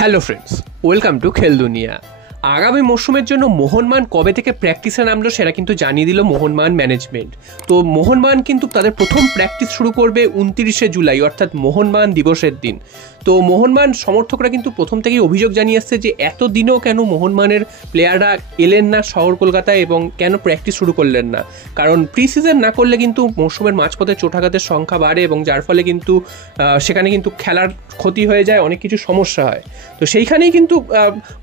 Hello friends, welcome to খেল দুনিয়া। আগামী মরশুমের জন্য মোহনবাগান কবে থেকে প্র্যাকটিসে নামলো সেটা কিন্তু জানিয়ে দিল মোহনবাগান ম্যানেজমেন্ট। তো মোহনবাগান কিন্তু তাদের প্রথম প্র্যাকটিস শুরু করবে 29শে জুলাই, অর্থাৎ মোহনবাগান দিবসের দিন। তো মোহনবাগান সমর্থকরা কিন্তু প্রথম থেকেই অভিযোগ জানিয়ে আসছে যে এতদিনও কেন মোহনবাগানের প্লেয়াররা এলেন না শহর কলকাতায় এবং কেন প্র্যাকটিস শুরু করলেন না। কারণ প্রি সিজন না করলে কিন্তু মরশুমের মাঝপথে চোটাঘাতের সংখ্যা বাড়ে এবং যার ফলে কিন্তু সেখানে কিন্তু খেলার ক্ষতি হয়ে যায়, অনেক কিছু সমস্যা হয়। তো সেইখানেই কিন্তু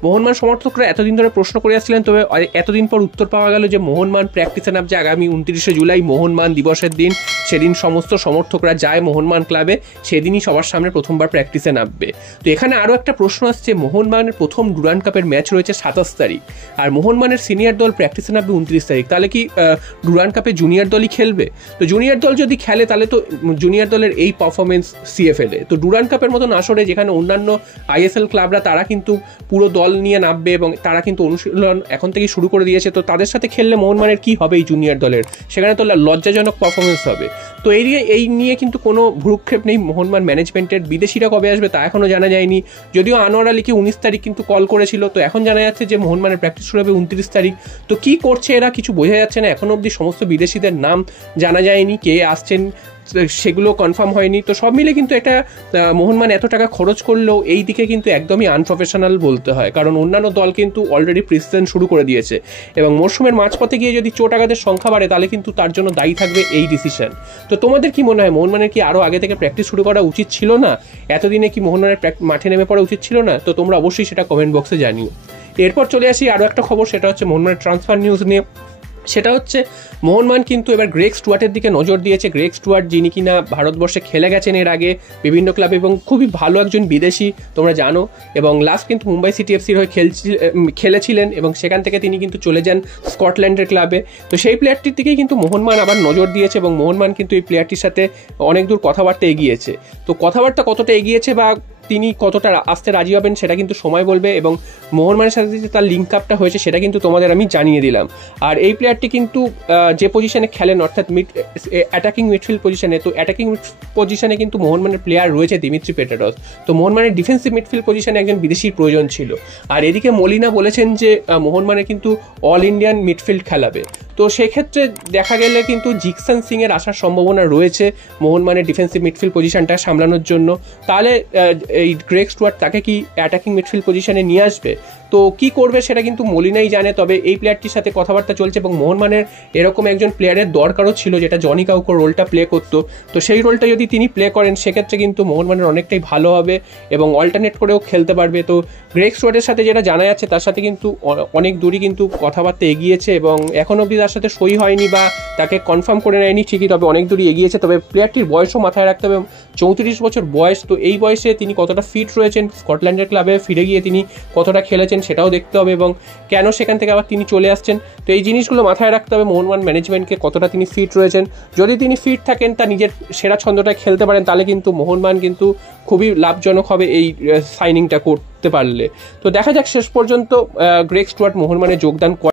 মোহনবাগান সমর্থকরা এতদিন ধরে প্রশ্ন করে আসছিলেন, তবে এতদিন পর উত্তর পাওয়া গেল যে মোহনবাগান প্র্যাকটিসে নামছে আগামী 29শে জুলাই মোহনবাগান দিবসের দিন। সেদিন সমস্ত সমর্থকরা যায় মোহনবাগান ক্লাবে, সেদিনই সবার সামনে প্রথমবার প্র্যাকটিসে নামবে। তো এখানে আরও একটা প্রশ্ন আসছে, মোহনবাগানের প্রথম ডুরান্ড কাপের ম্যাচ রয়েছে 27 তারিখ, আর মোহনবাগানের সিনিয়র দল প্র্যাকটিসে নামবে 29 তারিখ। তাহলে কি ডুরান্ড কাপে জুনিয়র দলই খেলবে? তো জুনিয়র দল যদি খেলে তাহলে তো জুনিয়র দলের এই পারফরমেন্স সিএফএলে, তো ডুরান্ড কাপের মতন আসরে যেখানে অন্যান্য আইএসএল ক্লাবরা তারা কিন্তু পুরো দল নিয়ে নামবে এবং তারা কিন্তু অনুশীলন এখন থেকেই শুরু করে দিয়েছে, তো তাদের সাথে খেললে মোহনবাগানের কি হবে এই জুনিয়র দলের? সেখানে তো লজ্জাজনক পারফরমেন্স হবে। তো এই নিয়ে কিন্তু কোনো ভ্রুক্ষেপ নেই মোহনবাগান ম্যানেজমেন্টের। বিদেশিরা কবে আসবে তা এখনও জানা যায়নি, যদিও আনোয়ার আলীকে 19 তারিখ কিন্তু কল করেছিল। তো এখন জানা যাচ্ছে যে মোহনবাগানের প্র্যাকটিস শুরু হবে 29 তারিখ। তো কি করছে এরা কিছু বোঝা যাচ্ছে না, এখনো অবধি সমস্ত বিদেশিদের নাম জানা যায়নি, কে আসছেন সেগুলো কনফার্ম হয়নি। তো সব মিলে কিন্তু এটা মোহনবাগান এত টাকা খরচ করলেও এই দিকে কিন্তু একদমই আনপ্রফেশনাল বলতে হয়, কারণ অন্যান্য দল কিন্তু অলরেডি প্রিসিজন শুরু করে দিয়েছে এবং মরশুমের মাঝপথে গিয়ে যদি চোট আঘাতের সংখ্যা বাড়ে তাহলে কিন্তু তার জন্য দায়ী থাকবে এই ডিসিশন। তো তোমাদের কি মনে হয়, মোহনবাগানের কি আরও আগে থেকে প্র্যাকটিস শুরু করা উচিত ছিল না? এতদিনে কি মোহনবাগানের মাঠে নেমে পড়া উচিত ছিল না? তো তোমরা অবশ্যই সেটা কমেন্ট বক্সে জানিও। এরপর চলে আসি আরও একটা খবর, সেটা হচ্ছে মোহনবাগানের ট্রান্সফার নিউজ নিয়ে। সেটা হচ্ছে মোহনবাগান কিন্তু এবার গ্রেগ স্টুয়ার্টের দিকে নজর দিয়েছে। গ্রেগ স্টুয়ার্ট যিনি কিনা ভারতবর্ষে খেলে গেছেন এর আগে বিভিন্ন ক্লাবে এবং খুবই ভালো একজন বিদেশি, তোমরা জানো, এবং লাস্ট কিন্তু মুম্বাই সিটি এফসির হয়ে খেলেছিলেন এবং সেখান থেকে তিনি কিন্তু চলে যান স্কটল্যান্ডের ক্লাবে। তো সেই প্লেয়ারটির দিকেই কিন্তু মোহনবাগান আবার নজর দিয়েছে এবং মোহনবাগান কিন্তু এই প্লেয়ারটির সাথে অনেক দূর কথাবার্তা এগিয়েছে। তো কথাবার্তা কতটা এগিয়েছে বা তিনি কতটা আসতে রাজি হবেন সেটা কিন্তু সময় বলবে, এবং মোহনবাগানের সাথে যে তার লিঙ্ক আপটা হয়েছে সেটা কিন্তু তোমাদের আমি জানিয়ে দিলাম। আর এই প্লেয়ারটি কিন্তু যে পজিশনে খেলেন, অর্থাৎ অ্যাটাকিং মিডফিল্ড পজিশনে, তো অ্যাটাকিং পজিশনে কিন্তু মোহনবাগানের প্লেয়ার রয়েছে দিমিত্রি পেটারস। তো মোহনবাগানের ডিফেন্সিভ মিডফিল্ড পজিশনে একজন বিদেশির প্রয়োজন ছিল। আর এদিকে মলিনা বলেছেন যে মোহনবাগানের কিন্তু অল ইন্ডিয়ান মিডফিল্ড খেলাবে। তো সেক্ষেত্রে দেখা গেলে কিন্তু জিকসন সিংয়ের আসার সম্ভাবনা রয়েছে মোহনবাগানের ডিফেন্সিভ মিডফিল্ড পজিশনটা সামলানোর জন্য। তাহলে এই গ্রেগ স্টুয়ার্ট তাকে কি অ্যাটাকিং মিডফিল্ড পজিশনে নিয়ে আসবে? তো কি করবে সেটা কিন্তু মলিনাই জানে, তবে এই প্লেয়ারটির সাথে কথাবার্তা চলছে এবং মোহনবাগানের এরকম একজন প্লেয়ারের দরকারও ছিল যেটা জনি কাউকো রোলটা প্লে করতো। তো সেই রোলটা যদি তিনি প্লে করেন সেক্ষেত্রে কিন্তু মোহনবাগানের অনেকটাই ভালো হবে এবং অল্টারনেট করেও খেলতে পারবে। তো গ্রেগ স্টুয়ার্টের সাথে যেটা জানা যাচ্ছে তার সাথে কিন্তু অনেক দূরই কিন্তু কথাবার্তা এগিয়েছে এবং এখন অবধি তার সাথে সই হয়নি বা তাকে কনফার্ম করে নেয়নি ঠিকই, তবে অনেক দূরই এগিয়েছে। তবে প্লেয়ারটির বয়সও মাথায় রাখতে হবে, 34 বছর বয়স। তো এই বয়সে তিনি কতটা ফিট রয়েছেন, স্কটল্যান্ডের ক্লাবে ফিরে গিয়ে তিনি কতটা খেলেছেন সেটাও দেখতে হবে এবং কেন সেখান থেকে আবার তিনি চলে আসছেন। তো এই জিনিসগুলো মাথায় রাখতে হবে মোহনবাগান ম্যানেজমেন্টকে, কতটা তিনি ফিট রয়েছেন। যদি তিনি ফিট থাকেন, তার নিজের সেরা ছন্দটা খেলতে পারেন, তাহলে কিন্তু মোহনবাগান কিন্তু খুবই লাভজনক হবে এই সাইনিংটা করতে পারলে। তো দেখা যাক শেষ পর্যন্ত গ্রেগ স্টুয়ার্ট মোহনবাগানে যোগদান